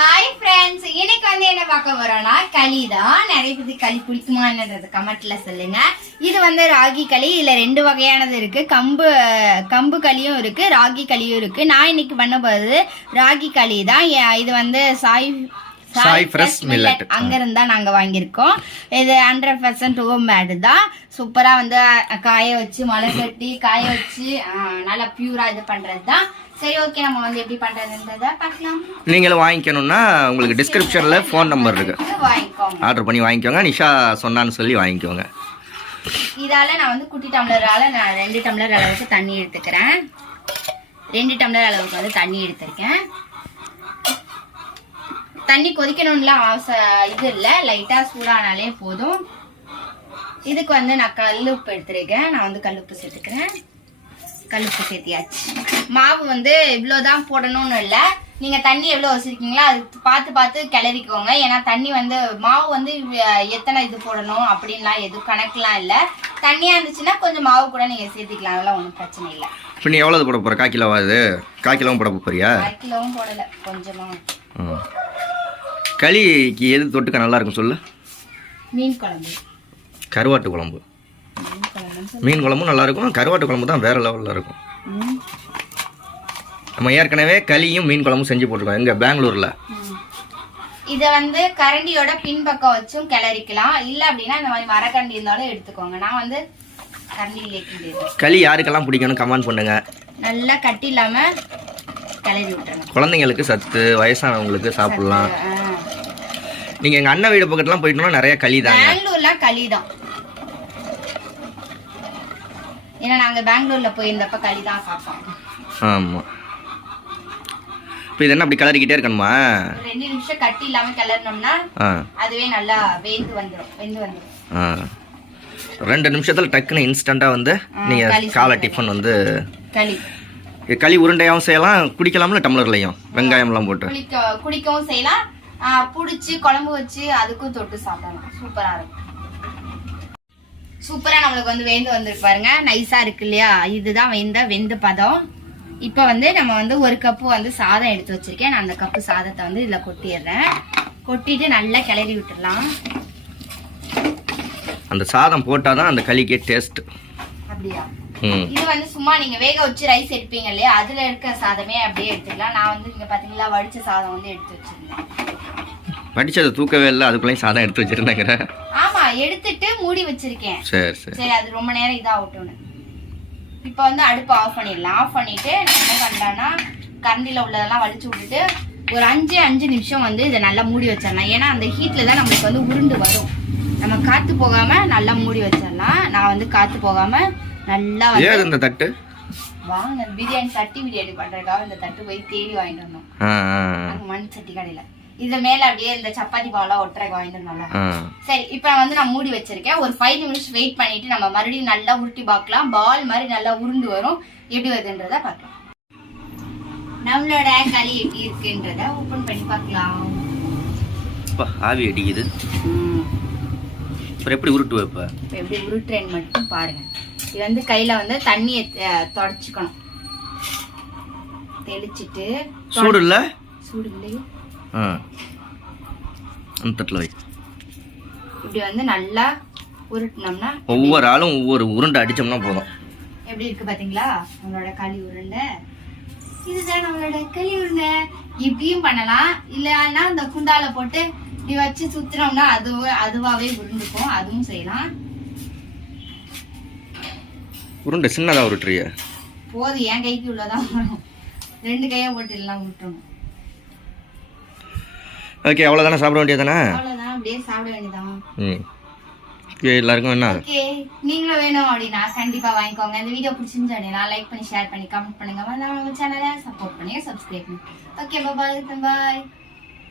Hi friends, இன்னைக்கு வந்து என்ன பார்க்க வரோம்னா களி தான். நிறைய பேருக்கு களி பிடிக்குமான்றது கமெண்ட்ல சொல்லுங்க. இது வந்து ராகி களி. இதுல ரெண்டு வகையானது இருக்கு. கம்பு களியும் இருக்கு, ராகி களியும் இருக்கு. நான் இன்னைக்கு பண்ண போறது ராகி களி தான். இது வந்து Sai Fresh Millets அங்க இருந்தா நாங்க வாங்கியிருக்கோம். இது 100% ஹோம் மேட் தான். சூப்பரா வந்து காய வச்சு மலை கட்டி காய வச்சு நல்லா பியூரா இது பண்றது தான். சரி, ஓகே, நம்ம வந்து எப்படி பண்றதுன்றத பார்க்கலாம். நீங்களும் வாங்கிக்கணும்னா உங்களுக்கு டிஸ்கிரிப்ஷன்ல ஃபோன் நம்பர் இருக்கு, ஆர்டர் பண்ணி வாங்கிக்கோங்க. நிஷா சொன்னான்னு சொல்லி வாங்கிக்கோங்க. இதால நான் வந்து குட்டி டம்ளரால நான் 2 டம்ளர் அளவுக்கு தண்ணி எடுத்துக்கிறேன். 2 டம்ளர் அளவுக்கு வந்து தண்ணி எடுத்திருக்கேன். தண்ணி கொதிக்கணும்லாம் இது இல்லை, லைட்டா சூடானாலே போதும். இதுக்கு வந்து நான் கல் உப்பு எடுத்துருக்கேன். நான் வந்து கல் உப்பு சேர்த்துக்கிறேன். கல்லுப்பு சேர்த்தியாச்சு. மாவு வந்து இவ்வளோதான் போடணும்னு இல்லை, நீங்கள் தண்ணி எவ்வளோ வச்சுருக்கீங்களோ அது பார்த்து கிளறிக்கோங்க. ஏன்னா தண்ணி வந்து மாவு வந்து எத்தனை இது போடணும் அப்படின்லாம் எதுவும் கணக்கெலாம் இல்லை. தண்ணியாக இருந்துச்சுன்னா கொஞ்சம் மாவு கூட நீங்கள் சேர்த்திக்கலாம், அதெல்லாம் ஒன்றும் பிரச்சனை இல்லை. இப்போ நீ எவ்வளோ போட போகிற? 1/4 கிலோவா? இது 1/4 கிலோவும் போட போறியா? 1/4 கிலோவும் போடலை, கொஞ்சமாக. களிக்கு எது தொட்டுக்க நல்லா இருக்கும் சொல்லு? மீன் குழம்பு, கருவாட்டு குழம்பு. மீன் குழம்பும் நல்லா இருக்கும், கருவாட்டு குழம்பு தான் வேற லெவலில் இருக்கும். நம்ம ஏற்கனவே களியும் மீன் குழம்பும் செஞ்சு போட்டிருக்கோம் எங்க பெங்களூர்ல. இதை வந்து கரண்டியோட பின்பக்கம் வச்சும் கிளறிக்கலாம், இல்லை அப்படின்னா இந்த மாதிரி மரக்கரண்டி இருந்தாலும் எடுத்துக்கோங்க. நான் வந்து கரண்டியிலே கிண்டிடுறேன். களி யாருக்கெல்லாம் பிடிக்கும்னு கமெண்ட் பண்ணுங்க. நல்லா கட்டி இல்லாம கிளறி விட்டுருங்க. குழந்தைங்களுக்கு சத்து, வயசானவங்களுக்கு சாப்பிடலாம். நீங்க எங்க அண்ணன் வீடு பக்கத்துலாம் போயிட்டோம்னா நிறைய களி தான். பெங்களூர்லாம் களி தான். ஏன்னா நாங்க பெங்களூர்ல போயிருந்தப்ப களி தான் சாப்பிட்டோம். ஆமா. இப்போ இது என்ன அப்படி கிளறிக்கிட்டே இருக்கணுமா? 2 நிமிஷம் கட்டி இல்லாம கிளறணும்னா அதுவே நல்லா வெந்து வந்துரும். 2 நிமிஷத்துல டக்குன்னு இன்ஸ்டன்ட்டா வந்து நீங்க காலை டிஃபன் வந்து களி உருண்டையாவும் செய்யலாம், குடிக்கலாம்ல டம்ளர்லயும் வெங்காயம்லாம் போட்டு குடிக்கவும் செய்யலாம், புடிச்சு குழம்பு வச்சு அதுக்கும் தொட்டு சாப்பிடலாம். சூப்பரா இருக்கும். சூப்பரா நம்மளுக்கு வந்து வெந்து வந்துருக்கு பாருங்க, நைஸா இருக்கு இல்லையா? இதுதான் வெந்த பதம். இப்ப வந்து நம்ம வந்து 1 கப்பு வந்து சாதம் எடுத்து வச்சிருக்கேன். நான் அந்த கப்பு சாதத்தை வந்து இதுல கொட்டிடுறேன். கொட்டிட்டு நல்லா கிளறி விட்டுடலாம். அந்த சாதம் போட்டாதான் அந்த களிக்கே டேஸ்ட். அப்படியா? இது வந்து சும்மா நீங்க வேக வச்சு ரைஸ் எடுப்பீங்க இல்லையா, அதுல இருக்க சாதமே அப்படியே எடுத்துக்கலாம். நான் வந்து நீங்க பாத்தீங்களா வடிச்ச சாதம் வந்து எடுத்து வச்சிருந்தேன். வடிச்சது தூக்கவே இல்லை, அதுக்குள்ளேயும் சாதம் எடுத்து வச்சிருந்தேங்கிற. ஆமா, எடுத்துட்டு மூடி வச்சிருக்கேன். சரி, அது ரொம்ப நேரம் இதாகட்டும்னு. இப்ப வந்து அடுப்பு ஆஃப் பண்ணிடலாம். ஆஃப் பண்ணிட்டு நான் என்ன பண்றேன்னா கரண்டில உள்ளதெல்லாம் வலிச்சு விட்டுட்டு ஒரு 5 நிமிஷம் வந்து இதை நல்லா மூடி வச்சிடலாம். ஏன்னா அந்த ஹீட்ல தான் நம்மளுக்கு வந்து உருண்டு வரும். நம்ம காத்து போகாம நல்லா மூடி வச்சிடலாம். நான் வந்து காத்து போகாம நல்லா இந்த தட்டு வாங்க, பிரியாணி பிரியாணி பண்றதுக்காக இந்த தட்டு போய் தேடி வாங்கிட்டு வந்தோம் மண் சட்டி கடையில. இது மேல அப்படியே இந்த சப்பாத்தி பாலா ஒட்டுறதுக்கு வாங்கிட்டு வந்தோம்ல. சரி, இப்ப வந்து நான் மூடி வச்சிருக்கேன். ஒரு 5 நிமிஷம் வெயிட் பண்ணிட்டு நம்ம மறுபடியும் நல்லா உருட்டி பார்க்கலாம். பால் மாதிரி நல்லா உருண்டு வரும். எப்படி வருதுன்றத பார்க்கலாம். நம்மளோட களி எப்படி இருக்குன்றத ஓபன் பண்ணி பார்க்கலாம். ஆவி அடிக்குது. எப்படி உருட்டுவ? இப்ப எப்படி உருட்டுறேன்னு மட்டும் பாருங்க. இது வந்து கையில வந்து தண்ணியை தொடச்சுக்கணும். தெளிச்சிட்டு சூடு இல்ல, சூடு இல்லையே, அந்த தட்டுல வை. இப்படி வந்து நல்லா உருட்டினோம்னா ஒவ்வொரு ஆளும் ஒவ்வொரு உருண்டை அடிச்சோம்னா போதும். எப்படி இருக்கு பாத்தீங்களா நம்மளோட களி உருண்டை? இதுதான் நம்மளோட களி உருண்டை. இப்படியும் பண்ணலாம், இல்லைன்னா இந்த குண்டால போட்டு இப்படி வச்சு சுத்தினோம்னா அதுவாவே உருண்டுக்கும், அதுவும் செய்யலாம். உருண்டை சின்னதா உருட்டுறிய போதும், என் கைக்கு உள்ளதான் வரும். 2 கையா போட்டு எல்லாம் உருட்டணும். ஓகே, அவ்வளவுதானே? சாப்பிட வேண்டியதானே? அவ்வளவுதான், அப்படியே சாப்பிட வேண்டியதான். எல்லாருக்கும் என்ன? ஓகே, நீங்களும் வேணும் அப்படின்னா கண்டிப்பா வாங்கிக்கோங்க. இந்த வீடியோ பிடிச்சிருந்தா லைக் பண்ணி ஷேர் பண்ணி கமெண்ட் பண்ணுங்க. நம்ம சேனலை சப்போர்ட் பண்ணுங்க, சப்ஸ்கிரைப் பண்ணுங்க. ஓகே, பாய் பாய்.